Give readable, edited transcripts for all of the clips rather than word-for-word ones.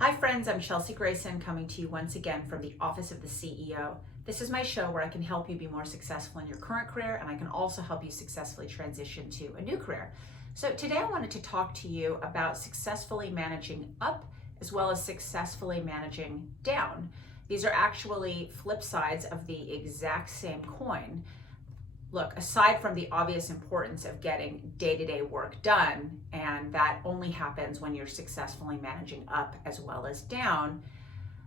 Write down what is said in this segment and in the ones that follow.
Hi friends, I'm Chelsea Grayson coming to you once again from the Office of the CEO. This is my show where I can help you be more successful in your current career, and I can also help you successfully transition to a new career. So today I wanted to talk to you about successfully managing up as well as successfully managing down. These are actually flip sides of the exact same coin. Look, aside from the obvious importance of getting day-to-day work done, and that only happens when you're successfully managing up as well as down,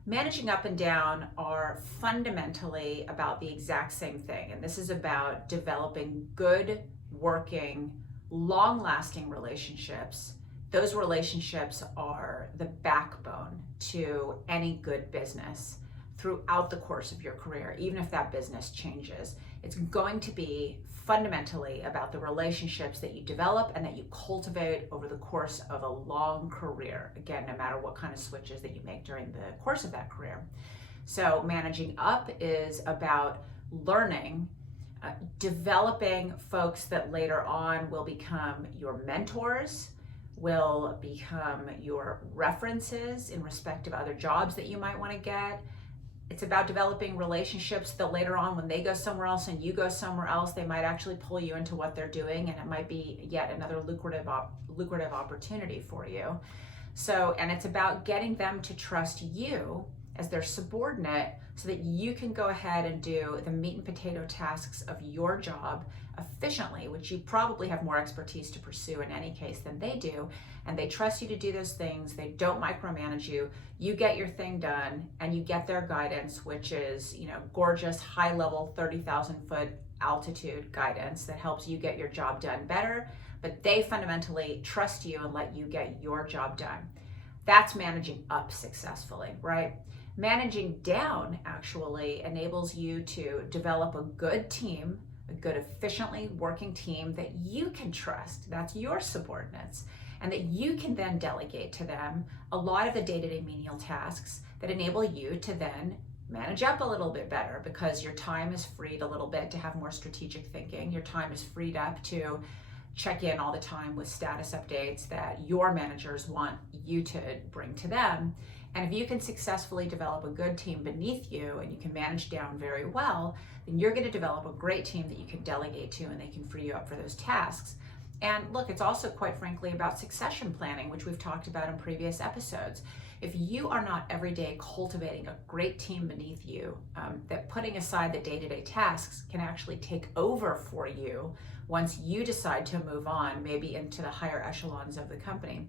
managing up and down are fundamentally about the exact same thing. And this is about developing good, working, long-lasting relationships. Those relationships are the backbone to any good business throughout the course of your career, even if that business changes. It's going to be fundamentally about the relationships that you develop and that you cultivate over the course of a long career. Again, no matter what kind of switches that you make during the course of that career. So managing up is about learning, developing folks that later on will become your mentors, will become your references in respect of other jobs that you might want to get. It's about developing relationships that later on, when they go somewhere else and you go somewhere else, they might actually pull you into what they're doing, and it might be yet another lucrative opportunity for you. So, and it's about getting them to trust you as their subordinate so that you can go ahead and do the meat and potato tasks of your job efficiently, which you probably have more expertise to pursue in any case than they do. And they trust you to do those things. They don't micromanage you. You get your thing done and you get their guidance, which is, gorgeous, high level, 30,000 foot altitude guidance that helps you get your job done better. But they fundamentally trust you and let you get your job done. That's managing up successfully, right? Managing down actually enables you to develop a good team, a good, efficiently working team that you can trust. That's your subordinates. And that you can then delegate to them a lot of the day-to-day menial tasks that enable you to then manage up a little bit better, because your time is freed a little bit to have more strategic thinking. Your time is freed up to check in all the time with status updates that your managers want you to bring to them. And if you can successfully develop a good team beneath you and you can manage down very well, then you're going to develop a great team that you can delegate to, and they can free you up for those tasks. And look, it's also quite frankly about succession planning, which we've talked about in previous episodes. If you are not every day cultivating a great team beneath you, that putting aside the day-to-day tasks can actually take over for you once you decide to move on, maybe into the higher echelons of the company,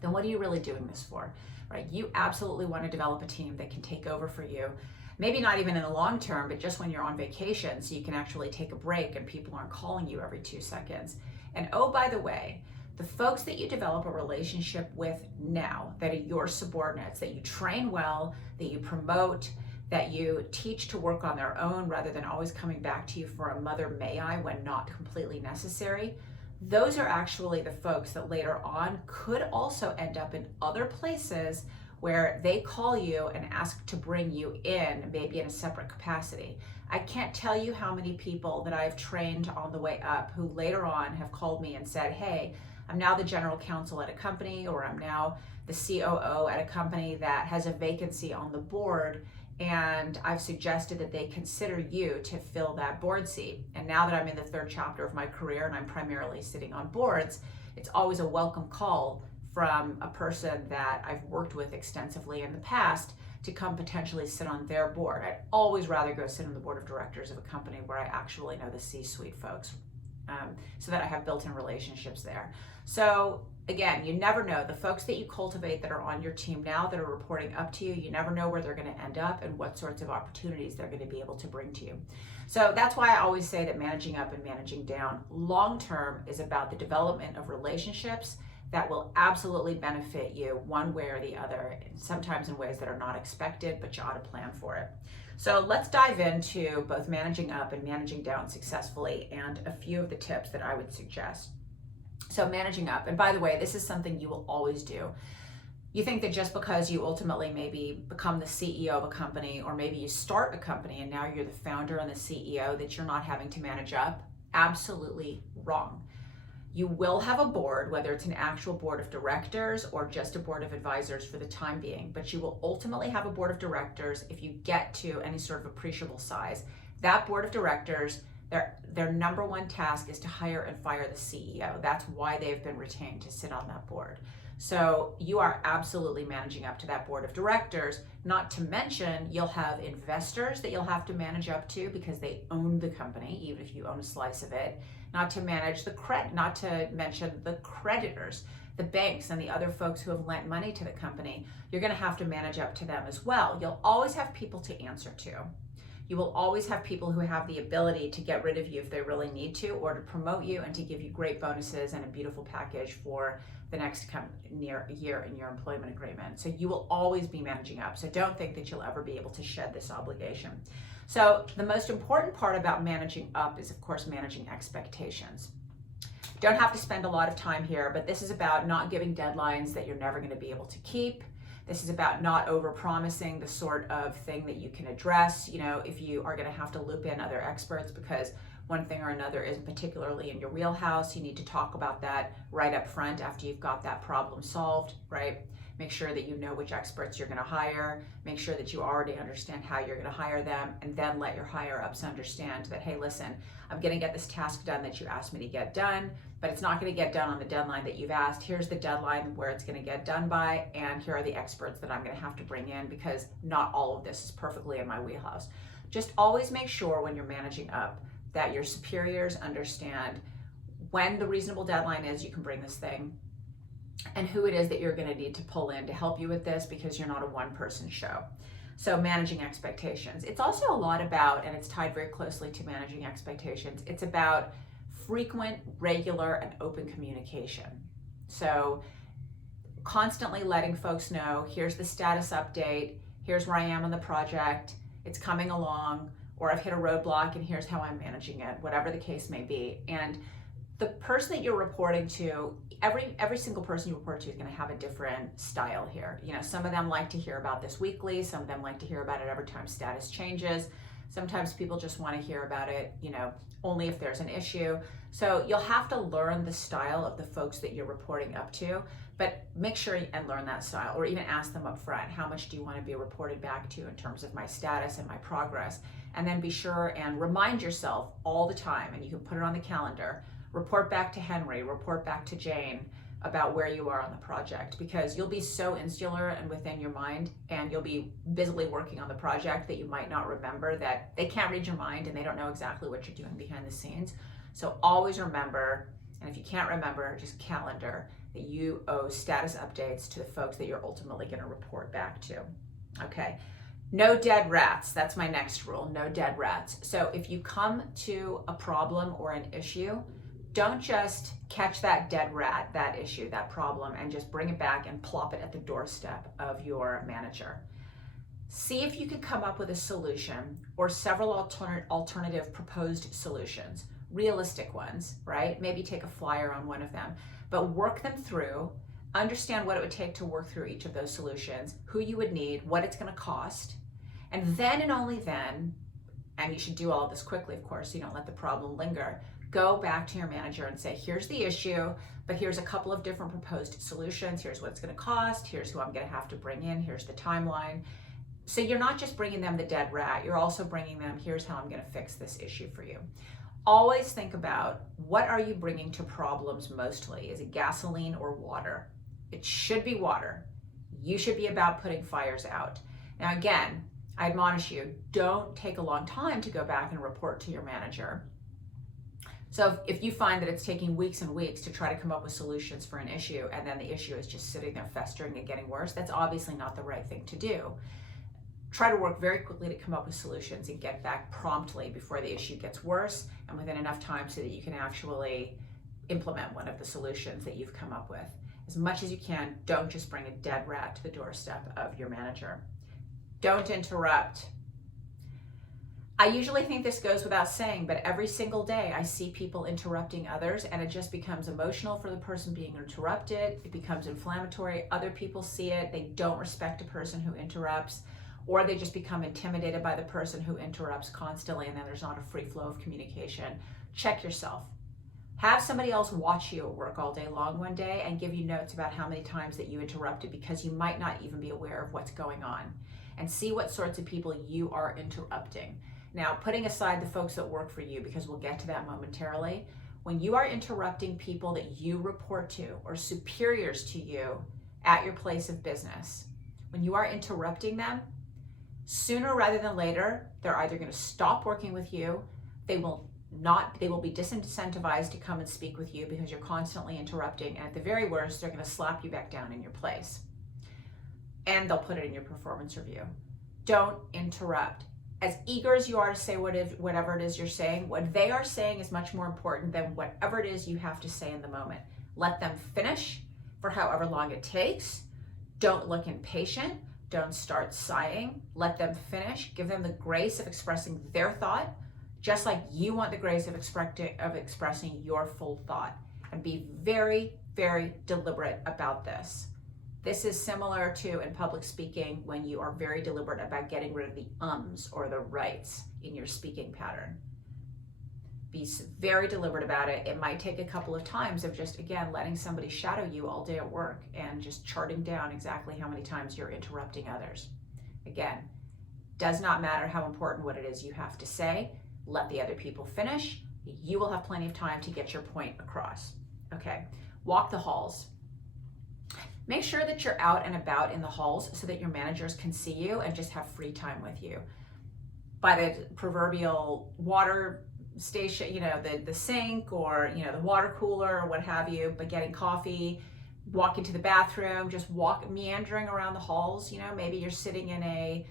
then what are you really doing this for, right? You absolutely want to develop a team that can take over for you. Maybe not even in the long term, but just when you're on vacation, so you can actually take a break and people aren't calling you every 2 seconds. And oh, by the way, the folks that you develop a relationship with now, that are your subordinates, that you train well, that you promote, that you teach to work on their own rather than always coming back to you for a mother may I when not completely necessary, those are actually the folks that later on could also end up in other places where they call you and ask to bring you in, maybe in a separate capacity. I can't tell you how many people that I've trained on the way up who later on have called me and said, hey, I'm now the general counsel at a company, or I'm now the COO at a company that has a vacancy on the board, and I've suggested that they consider you to fill that board seat. And now that I'm in the third chapter of my career and I'm primarily sitting on boards, it's always a welcome call from a person that I've worked with extensively in the past to come potentially sit on their board. I'd always rather go sit on the board of directors of a company where I actually know the C-suite folks, so that I have built-in relationships there. So again, you never know. The folks that you cultivate that are on your team now, that are reporting up to you, you never know where they're going to end up and what sorts of opportunities they're going to be able to bring to you. So that's why I always say that managing up and managing down long-term is about the development of relationships that will absolutely benefit you one way or the other, and sometimes in ways that are not expected, but you ought to plan for it. So let's dive into both managing up and managing down successfully and a few of the tips that I would suggest. So managing up, and by the way, this is something you will always do. You think that just because you ultimately maybe become the CEO of a company, or maybe you start a company and now you're the founder and the CEO, that you're not having to manage up. Absolutely wrong. You will have a board, whether it's an actual board of directors or just a board of advisors for the time being, but you will ultimately have a board of directors if you get to any sort of appreciable size. That board of directors, their number one task is to hire and fire the CEO. That's why they've been retained to sit on that board. So you are absolutely managing up to that board of directors, not to mention you'll have investors that you'll have to manage up to because they own the company, even if you own a slice of it. Not to mention the creditors, the banks and the other folks who have lent money to the company. You're going to have to manage up to them as well. You'll always have people to answer to. You will always have people who have the ability to get rid of you if they really need to, or to promote you and to give you great bonuses and a beautiful package for the next year in your employment agreement. So you will always be managing up. So don't think that you'll ever be able to shed this obligation. So the most important part about managing up is, of course, managing expectations. Don't have to spend a lot of time here, but this is about not giving deadlines that you're never going to be able to keep. This is about not over-promising the sort of thing that you can address. You know, if you are going to have to loop in other experts because one thing or another isn't particularly in your wheelhouse, you need to talk about that right up front after you've got that problem solved, right? Make sure that you know which experts you're going to hire. Make sure that you already understand how you're going to hire them, and then let your higher-ups understand that, hey, listen, I'm going to get this task done that you asked me to get done, but it's not going to get done on the deadline that you've asked. Here's the deadline where it's going to get done by, and here are the experts that I'm going to have to bring in because not all of this is perfectly in my wheelhouse. Just always make sure when you're managing up that your superiors understand when the reasonable deadline is you can bring this thing, and who it is that you're going to need to pull in to help you with this, because you're not a one-person show. So managing expectations. It's also a lot about, and it's tied very closely to managing expectations, it's about frequent, regular, and open communication. So constantly letting folks know, here's the status update, here's where I am on the project, it's coming along, or I've hit a roadblock and here's how I'm managing it, whatever the case may be. And the person that you're reporting to, every single person you report to is going to have a different style here. You know, some of them like to hear about this weekly, some of them like to hear about it every time status changes. Sometimes people just want to hear about it, you know, only if there's an issue. So you'll have to learn the style of the folks that you're reporting up to, but make sure and learn that style, or even ask them up front, how much do you want to be reported back to in terms of my status and my progress? And then be sure and remind yourself all the time, and you can put it on the calendar, report back to Henry, report back to Jane about where you are on the project, because you'll be so insular and within your mind, and you'll be busily working on the project that you might not remember that they can't read your mind and they don't know exactly what you're doing behind the scenes. So always remember, and if you can't remember, just calendar that you owe status updates to the folks that you're ultimately going to report back to. Okay. No dead rats. That's my next rule. No dead rats. So if you come to a problem or an issue, don't just catch that dead rat, that issue, that problem, and just bring it back and plop it at the doorstep of your manager. See if you can come up with a solution or several alternative proposed solutions, realistic ones, right? Maybe take a flyer on one of them, but work them through, understand what it would take to work through each of those solutions, who you would need, what it's going to cost, and then and only then, and you should do all of this quickly, of course, so you don't let the problem linger, go back to your manager and say, here's the issue, but here's a couple of different proposed solutions. Here's what it's going to cost. Here's who I'm going to have to bring in. Here's the timeline. So you're not just bringing them the dead rat. You're also bringing them, here's how I'm going to fix this issue for you. Always think about, what are you bringing to problems mostly? Is it gasoline or water? It should be water. You should be about putting fires out. Now, again, I admonish you, don't take a long time to go back and report to your manager. So if you find that it's taking weeks and weeks to try to come up with solutions for an issue, and then the issue is just sitting there festering and getting worse, that's obviously not the right thing to do. Try to work very quickly to come up with solutions and get back promptly before the issue gets worse, and within enough time so that you can actually implement one of the solutions that you've come up with. As much as you can, don't just bring a dead rat to the doorstep of your manager. Don't interrupt. I usually think this goes without saying, but every single day I see people interrupting others, and it just becomes emotional for the person being interrupted. It becomes inflammatory. Other people see it. They don't respect a person who interrupts, or they just become intimidated by the person who interrupts constantly, and then there's not a free flow of communication. Check yourself. Have somebody else watch you at work all day long one day and give you notes about how many times that you interrupted, because you might not even be aware of what's going on. And see what sorts of people you are interrupting. Now, putting aside the folks that work for you, because we'll get to that momentarily, when you are interrupting people that you report to or superiors to you at your place of business, when you are interrupting them, sooner rather than later, they're either going to stop working with you, they will be disincentivized to come and speak with you because you're constantly interrupting, and at the very worst, they're going to slap you back down in your place. And they'll put it in your performance review. Don't interrupt. As eager as you are to say whatever it is you're saying, what they are saying is much more important than whatever it is you have to say in the moment. Let them finish for however long it takes. Don't look impatient. Don't start sighing. Let them finish. Give them the grace of expressing their thought, just like you want the grace of expressing your full thought. And be very, very deliberate about this. This is similar to in public speaking when you are very deliberate about getting rid of the ums or the rights in your speaking pattern. Be very deliberate about it. It might take a couple of times of just, again, letting somebody shadow you all day at work and just charting down exactly how many times you're interrupting others. Again, does not matter how important what it is you have to say. Let the other people finish. You will have plenty of time to get your point across. Okay, walk the halls. Make sure that you're out and about in the halls so that your managers can see you and just have free time with you. By the proverbial water station, the sink or, the water cooler or what have you, but getting coffee, walking to the bathroom, just meandering around the halls. Maybe you're sitting in a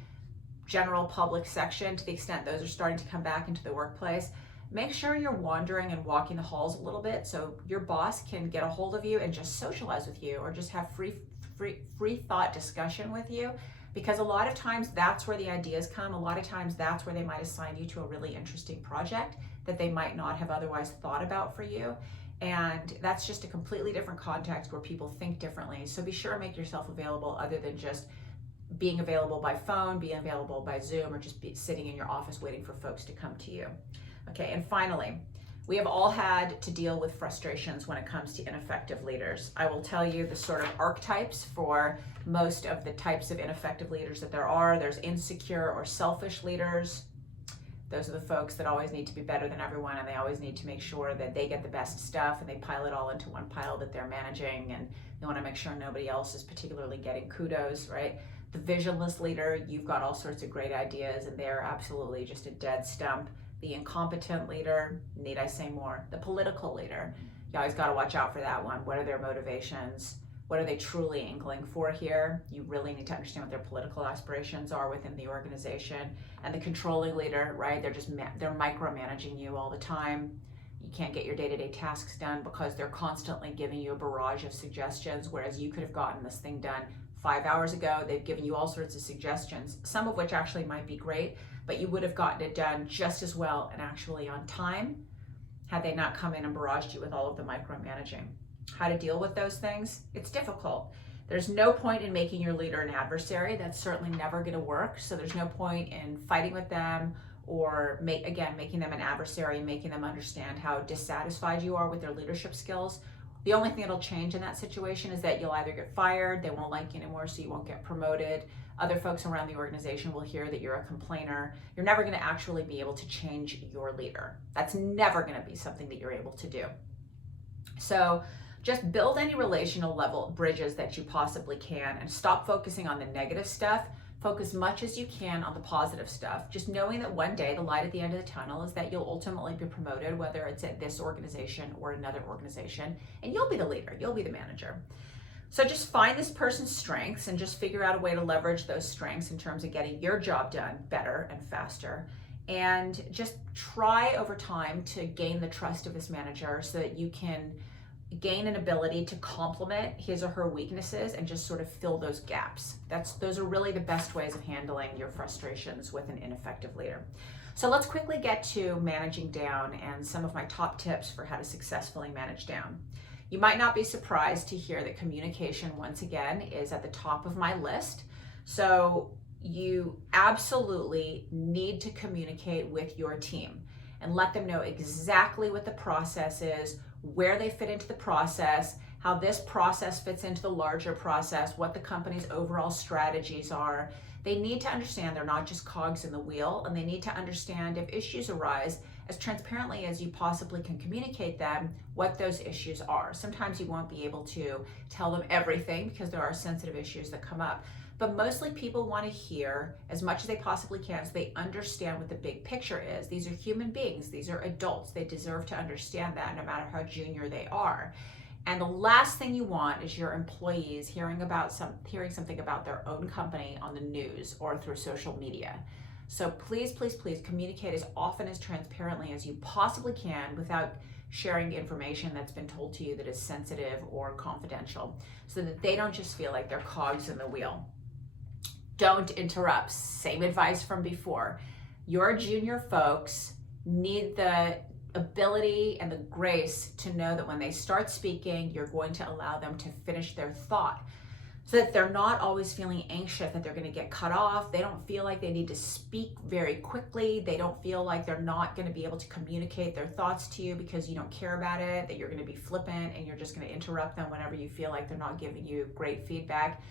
general public section to the extent those are starting to come back into the workplace. Make sure you're wandering and walking the halls a little bit so your boss can get a hold of you and just socialize with you or just have free thought discussion with you, because a lot of times that's where the ideas come. A lot of times that's where they might assign you to a really interesting project that they might not have otherwise thought about for you. And that's just a completely different context where people think differently. So be sure to make yourself available other than just being available by phone, being available by Zoom, or just sitting in your office waiting for folks to come to you. Okay, and finally, we have all had to deal with frustrations when it comes to ineffective leaders. I will tell you the sort of archetypes for most of the types of ineffective leaders that there are. There's insecure or selfish leaders. Those are the folks that always need to be better than everyone, and they always need to make sure that they get the best stuff, and they pile it all into one pile that they're managing, and they want to make sure nobody else is particularly getting kudos, right? The visionless leader, you've got all sorts of great ideas, and they're absolutely just a dead stump. The incompetent leader, need I say more? The political leader, you always got to watch out for that one. What are their motivations? What are they truly inkling for here? You really need to understand what their political aspirations are within the organization. And the controlling leader, right? They're micromanaging you all the time. You can't get your day-to-day tasks done because they're constantly giving you a barrage of suggestions, whereas you could have gotten this thing done 5 hours ago. They've given you all sorts of suggestions, some of which actually might be great, but you would have gotten it done just as well and actually on time had they not come in and barraged you with all of the micromanaging. How to deal with those things? It's difficult. There's no point in making your leader an adversary. That's certainly never going to work. So there's no point in fighting with them or making them an adversary and making them understand how dissatisfied you are with their leadership skills. The only thing that'll change in that situation is that you'll either get fired, they won't like you anymore, so you won't get promoted. Other folks around the organization will hear that you're a complainer. You're never going to actually be able to change your leader. That's never going to be something that you're able to do. So just build any relational level bridges that you possibly can and stop focusing on the negative stuff. Focus as much as you can on the positive stuff. Just knowing that one day the light at the end of the tunnel is that you'll ultimately be promoted, whether it's at this organization or another organization, and you'll be the leader, you'll be the manager. So just find this person's strengths and just figure out a way to leverage those strengths in terms of getting your job done better and faster. And just try over time to gain the trust of this manager so that you can gain an ability to complement his or her weaknesses and just sort of fill those gaps. Those are really the best ways of handling your frustrations with an ineffective leader. So let's quickly get to managing down and some of my top tips for how to successfully manage down. You might not be surprised to hear that communication, once again, is at the top of my list. So you absolutely need to communicate with your team and let them know exactly what the process is, where they fit into the process, how this process fits into the larger process, what the company's overall strategies are. They need to understand they're not just cogs in the wheel, and they need to understand if issues arise, as transparently as you possibly can communicate them, what those issues are. Sometimes you won't be able to tell them everything because there are sensitive issues that come up. But mostly people want to hear as much as they possibly can so they understand what the big picture is. These are human beings. These are adults. They deserve to understand that no matter how junior they are. And the last thing you want is your employees hearing something about their own company on the news or through social media. So please, please, please communicate as often as transparently as you possibly can without sharing information that's been told to you that is sensitive or confidential, so that they don't just feel like they're cogs in the wheel. Don't interrupt. Same advice from before. Your junior folks need the ability and the grace to know that when they start speaking, you're going to allow them to finish their thought, so that they're not always feeling anxious that they're going to get cut off. They don't feel like they need to speak very quickly. They don't feel like they're not going to be able to communicate their thoughts to you because you don't care about it, that you're going to be flippant and you're just going to interrupt them whenever you feel like they're not giving you great feedback.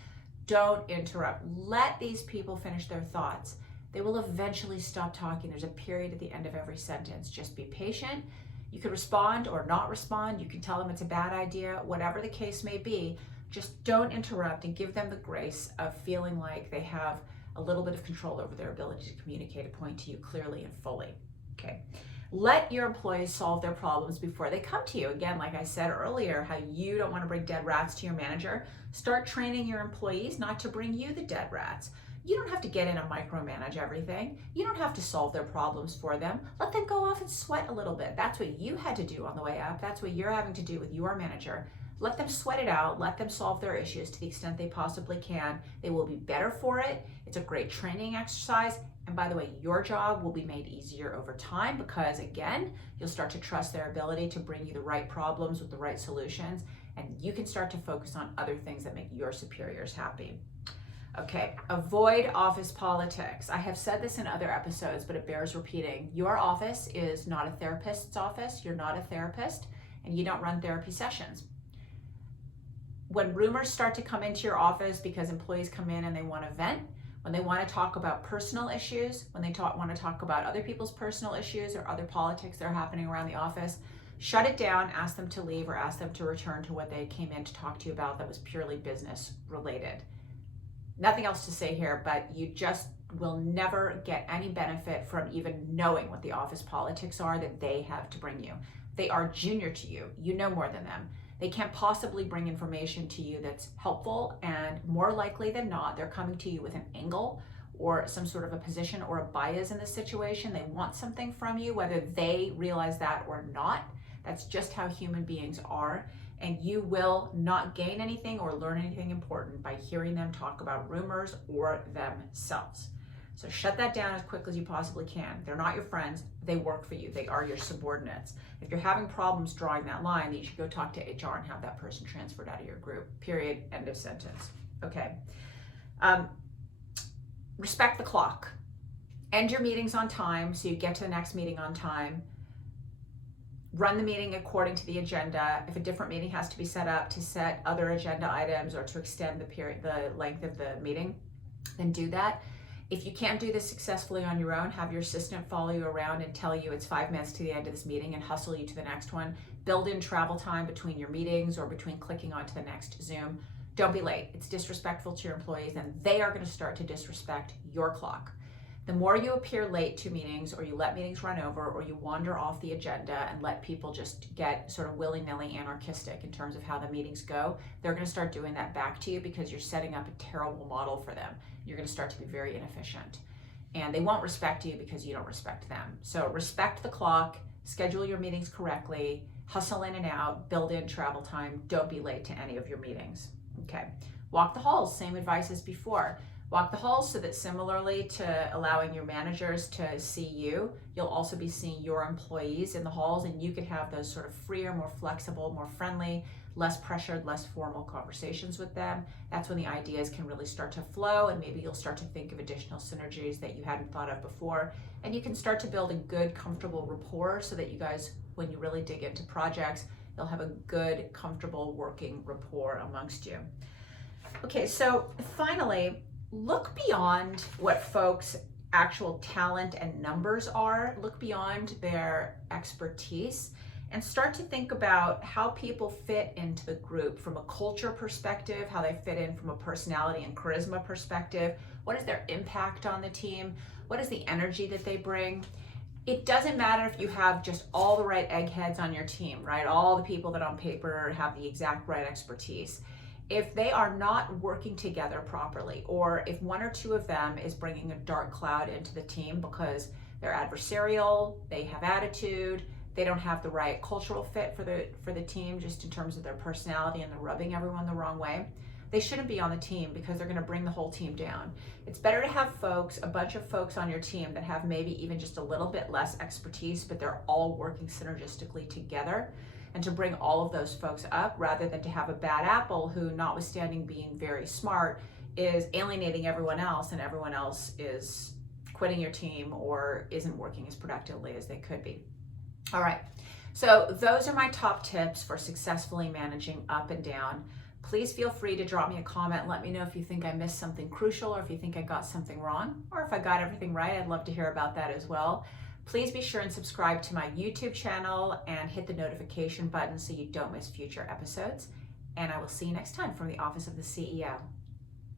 Don't interrupt. Let these people finish their thoughts. They will eventually stop talking. There's a period at the end of every sentence. Just be patient. You can respond or not respond. You can tell them it's a bad idea, whatever the case may be. Just don't interrupt and give them the grace of feeling like they have a little bit of control over their ability to communicate a point to you clearly and fully. Okay. Let your employees solve their problems before they come to you. Again, like I said earlier, how you don't want to bring dead rats to your manager. Start training your employees not to bring you the dead rats. You don't have to get in and micromanage everything. You don't have to solve their problems for them. Let them go off and sweat a little bit. That's what you had to do on the way up. That's what you're having to do with your manager. Let them sweat it out. Let them solve their issues to the extent they possibly can. They will be better for it. It's a great training exercise. And by the way, your job will be made easier over time because, again, you'll start to trust their ability to bring you the right problems with the right solutions. And you can start to focus on other things that make your superiors happy. Okay, avoid office politics. I have said this in other episodes, but it bears repeating. Your office is not a therapist's office. You're not a therapist, and you don't run therapy sessions. When rumors start to come into your office because employees come in and they want to vent, when they want to talk about personal issues, when they want to talk about other people's personal issues or other politics that are happening around the office, shut it down, ask them to leave, or ask them to return to what they came in to talk to you about that was purely business related. Nothing else to say here, but you just will never get any benefit from even knowing what the office politics are that they have to bring you. They are junior to you. You know more than them. They can't possibly bring information to you that's helpful, and more likely than not, they're coming to you with an angle or some sort of a position or a bias in the situation. They want something from you, whether they realize that or not. That's just how human beings are. And you will not gain anything or learn anything important by hearing them talk about rumors or themselves. So shut that down as quickly as you possibly can. They're not your friends. They work for you. They are your subordinates. If you're having problems drawing that line, then you should go talk to HR and have that person transferred out of your group. Period. End of sentence. Okay. Respect the clock. End your meetings on time so you get to the next meeting on time. Run the meeting according to the agenda. If a different meeting has to be set up to set other agenda items or to extend the length of the meeting, then do that. If you can't do this successfully on your own, have your assistant follow you around and tell you it's 5 minutes to the end of this meeting and hustle you to the next one. Build in travel time between your meetings or between clicking onto the next Zoom. Don't be late. It's disrespectful to your employees, and they are going to start to disrespect your clock. The more you appear late to meetings, or you let meetings run over, or you wander off the agenda and let people just get sort of willy-nilly anarchistic in terms of how the meetings go, they're going to start doing that back to you because you're setting up a terrible model for them. You're going to start to be very inefficient. And they won't respect you because you don't respect them. So respect the clock, schedule your meetings correctly, hustle in and out, build in travel time, don't be late to any of your meetings. Okay. Walk the halls, same advice as before. Walk the halls so that similarly to allowing your managers to see you, you'll also be seeing your employees in the halls, and you could have those sort of freer, more flexible, more friendly, less pressured, less formal conversations with them. That's when the ideas can really start to flow, and maybe you'll start to think of additional synergies that you hadn't thought of before. And you can start to build a good, comfortable rapport so that you guys, when you really dig into projects, You'll have a good, comfortable working rapport amongst you. Okay, so finally, look beyond what folks' actual talent and numbers are. Look beyond their expertise and start to think about how people fit into the group from a culture perspective, how they fit in from a personality and charisma perspective. What is their impact on the team? What is the energy that they bring? It doesn't matter if you have just all the right eggheads on your team, right? All the people that on paper have the exact right expertise. If they are not working together properly, or if one or two of them is bringing a dark cloud into the team because they're adversarial, they have attitude, they don't have the right cultural fit for the team just in terms of their personality and they're rubbing everyone the wrong way, they shouldn't be on the team because they're going to bring the whole team down. It's better to have a bunch of folks on your team that have maybe even just a little bit less expertise, but they're all working synergistically together, and to bring all of those folks up rather than to have a bad apple who, notwithstanding being very smart, is alienating everyone else and everyone else is quitting your team or isn't working as productively as they could be. All right, so those are my top tips for successfully managing up and down. Please feel free to drop me a comment. Let me know if you think I missed something crucial or if you think I got something wrong, or if I got everything right. I'd love to hear about that as well. Please be sure and subscribe to my YouTube channel and hit the notification button so you don't miss future episodes. And I will see you next time from the Office of the CEO.